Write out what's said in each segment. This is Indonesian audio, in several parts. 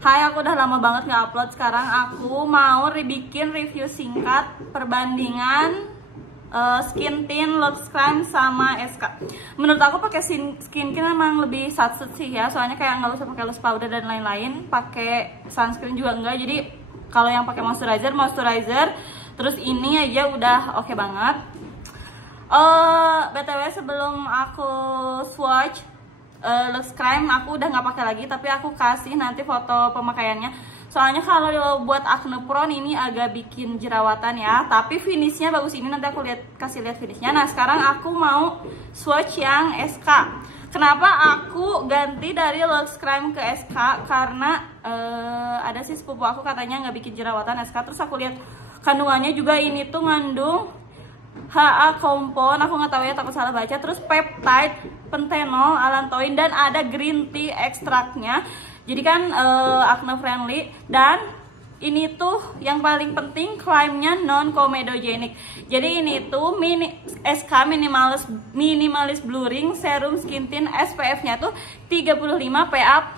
Hai, aku udah lama banget nggak upload. Sekarang aku mau bikin review singkat perbandingan skin tint, Luxe Crime sama SK. Menurut aku pakai skin tint emang lebih satset sih ya, soalnya kayak nggak usah pakai loose powder dan lain-lain, pakai sunscreen juga enggak. Jadi kalau yang pakai moisturizer, terus ini aja udah oke banget. BTW sebelum aku swatch Luxe Crime aku udah nggak pakai lagi, tapi aku kasih nanti foto pemakaiannya. Soalnya kalau buat acne prone ini agak bikin jerawatan ya, tapi finishnya bagus. Ini nanti aku kasih lihat finishnya. Nah sekarang aku mau swatch yang SK. Kenapa aku ganti dari Luxe Crime ke SK? Karena ada sih sepupu aku katanya nggak bikin jerawatan SK. Terus aku lihat kandungannya juga, ini tuh ngandung HA compound, aku nggak tahu ya, takut salah baca. Terus peptide, pentenol, allantoin, dan ada green tea ekstraknya. Jadi kan acne friendly. Dan ini tuh yang paling penting, klaimnya non comedogenic. Jadi ini tuh SK minimalis blurring serum skin tint, SPF-nya tuh 35 PA++.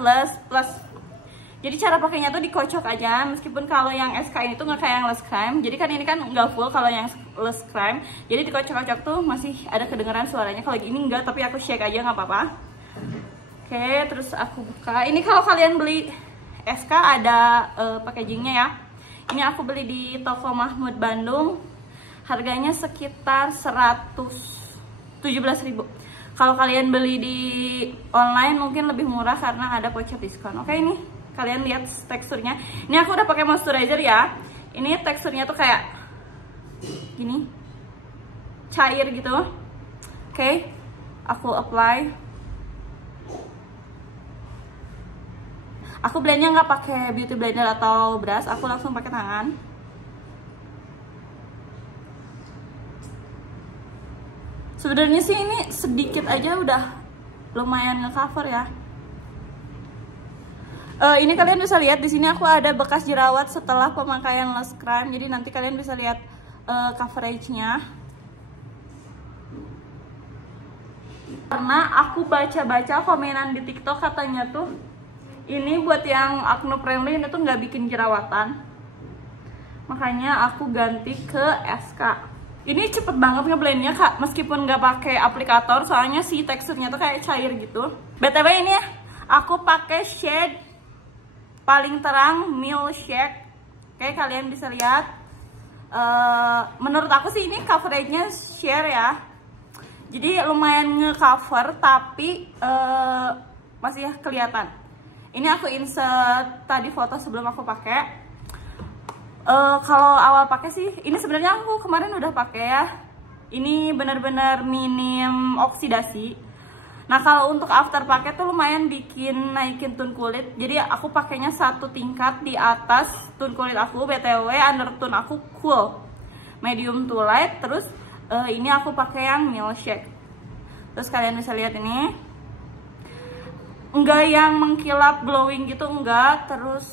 Jadi cara pakainya tuh dikocok aja, meskipun kalau yang SK ini tuh nggak kayak yang Luxe Crime. Jadi kan ini kan nggak full kalau yang Luxe Crime. Jadi dikocok-kocok tuh masih ada kedengeran suaranya. Kalau gini enggak, tapi aku shake aja nggak apa-apa. Oke, terus aku buka. Ini kalau kalian beli SK ada packagingnya ya. Ini aku beli di toko Mahmud Bandung. Harganya sekitar 117.000. Kalau kalian beli di online mungkin lebih murah karena ada voucher diskon. Oke, ini kalian lihat teksturnya. Ini aku udah pakai moisturizer ya. Ini teksturnya tuh kayak gini, cair gitu. Oke, aku apply. Aku blendnya nggak pakai beauty blender atau brush, aku langsung pakai tangan. Sebenarnya sih ini sedikit aja udah lumayan nge-cover ya. Ini kalian bisa lihat di sini aku ada bekas jerawat setelah pemakaian Luxe Crime. Jadi nanti kalian bisa lihat coveragenya. Karena aku baca-baca komenan di TikTok katanya tuh ini buat yang acne friendly, ini tuh nggak bikin jerawatan. Makanya aku ganti ke SK. Ini cepet banget ngeblendnya kak, meskipun nggak pakai aplikator, soalnya si teksturnya tuh kayak cair gitu. BTW ini ya, aku pakai shade paling terang Milkshake. Oke, kalian bisa lihat. Menurut aku sih ini coveragenya sheer ya. Jadi lumayan nge-cover, tapi masih kelihatan. Ini aku insert tadi foto sebelum aku pakai. Kalau awal pakai sih, ini sebenarnya aku kemarin udah pakai ya. Ini benar-benar minim oksidasi. Nah kalau untuk after pakai tuh lumayan bikin naikin tone kulit. Jadi aku pakainya satu tingkat di atas tone kulit aku. BTW undertone aku cool, medium to light. Terus ini aku pakai yang Milkshake. Terus kalian bisa lihat ini, enggak yang mengkilap glowing gitu, enggak. Terus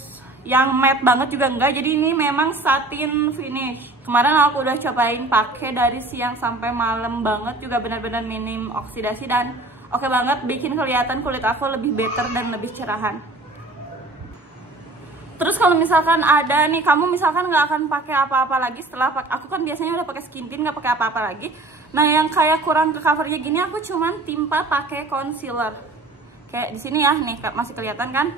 yang matte banget juga enggak. Jadi ini memang satin finish. Kemarin aku udah cobain pakai dari siang sampai malam banget, juga benar-benar minim oksidasi dan oke banget, bikin kelihatan kulit aku lebih better dan lebih cerahan. Terus kalau misalkan ada nih, kamu misalkan nggak akan pakai apa-apa lagi setelah aku kan biasanya udah pakai skin tint, nggak pakai apa-apa lagi. Nah yang kayak kurang ke covernya gini, aku cuman timpa pakai concealer. Kayak di sini ya, nih masih kelihatan kan?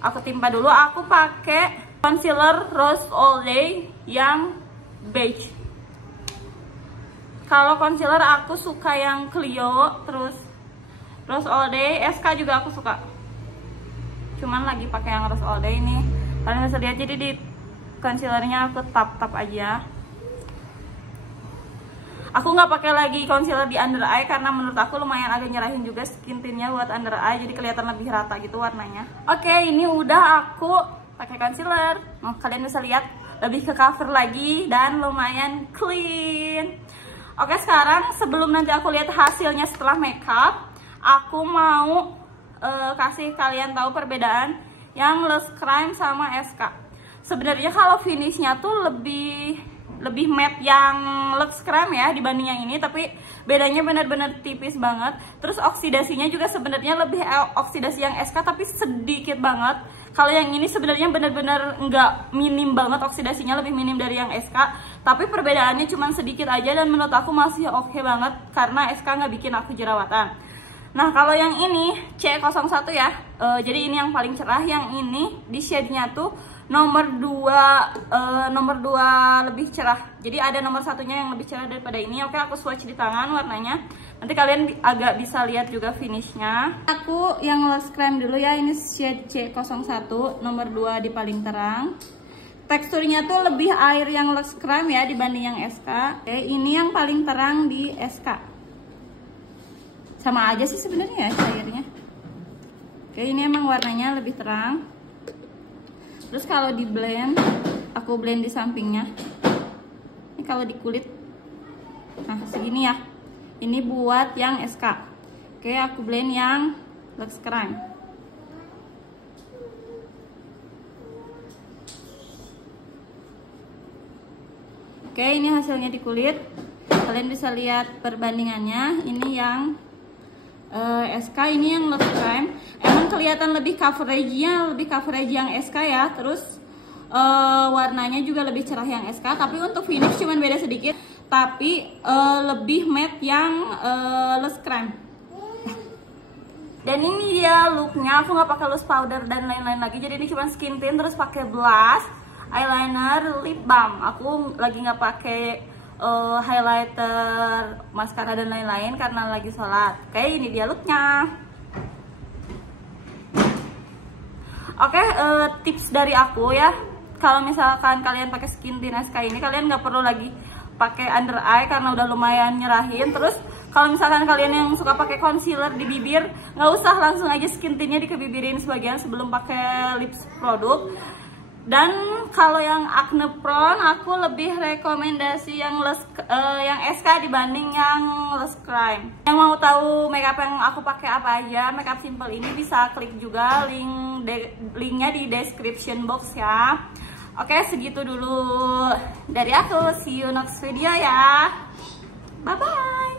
Aku timpa dulu, aku pakai concealer Rose All Day yang beige. Kalau concealer aku suka yang Clio, terus Rose All Day, SK juga aku suka. Cuman lagi pakai yang Rose All Day ini. Kalian bisa lihat, jadi di concealernya aku tap-tap aja. Aku nggak pakai lagi concealer di under eye karena menurut aku lumayan agak nyerahin juga skin tintnya buat under eye, jadi kelihatan lebih rata gitu warnanya. Oke, ini udah aku pakai concealer. Nah, kalian bisa lihat lebih ke cover lagi dan lumayan clean. Oke, sekarang sebelum nanti aku lihat hasilnya setelah makeup, aku mau kasih kalian tahu perbedaan yang Luxe Crime sama SK. Sebenarnya kalau finishnya tuh lebih lebih matte yang Lux Crème ya dibanding yang ini, tapi bedanya benar-benar tipis banget. Terus oksidasinya juga sebenarnya lebih oksidasi yang SK tapi sedikit banget. Kalau yang ini sebenarnya benar-benar nggak minim banget, oksidasinya lebih minim dari yang SK, tapi perbedaannya cuma sedikit aja dan menurut aku masih oke banget karena SK nggak bikin aku jerawatan. Nah kalau yang ini C01 ya, jadi ini yang paling cerah. Yang ini di shade-nya tuh nomor 2 lebih cerah. Jadi ada nomor satunya yang lebih cerah daripada ini. Oke, aku swatch di tangan warnanya. Nanti kalian agak bisa lihat juga finishnya. Aku yang Lux Crème dulu ya, ini shade C01 nomor 2 di paling terang. Teksturnya tuh lebih air yang Lux Crème ya dibanding yang SK. Oke, ini yang paling terang di SK. Sama aja sih sebenarnya ya cairnya. Oke, ini emang warnanya lebih terang. Terus kalau di blend, aku blend di sampingnya. Ini kalau di kulit, nah segini ya. Ini buat yang SK. Oke, aku blend yang Lux Crème. Oke, ini hasilnya di kulit. Kalian bisa lihat perbandingannya. Ini yang SK, ini yang Lux Crème. Emang kelihatan lebih coverage yang SK ya. Terus warnanya juga lebih cerah yang SK, tapi untuk finish cuman beda sedikit, tapi lebih matte yang Lux Crème. Dan ini dia looknya, aku nggak pakai loose powder dan lain-lain lagi, jadi ini cuma skin tint terus pakai blush, eyeliner, lip balm. Aku lagi nggak pakai highlighter, maskara dan lain-lain karena lagi sholat. Oke, ini dia looknya. Oke, tips dari aku ya, kalau misalkan kalian pakai skin tint SK ini, kalian nggak perlu lagi pakai under eye karena udah lumayan nyerahin. Terus kalau misalkan kalian yang suka pakai concealer di bibir, nggak usah, langsung aja skin tintnya dikebibirin sebagian sebelum pakai lips produk. Dan kalau yang acne prone, aku lebih rekomendasi yang SK dibanding yang Lux Crème. Yang mau tahu makeup yang aku pakai apa aja, makeup simple ini bisa klik juga linknya di description box ya. Oke, segitu dulu dari aku. See you next video ya. Bye bye.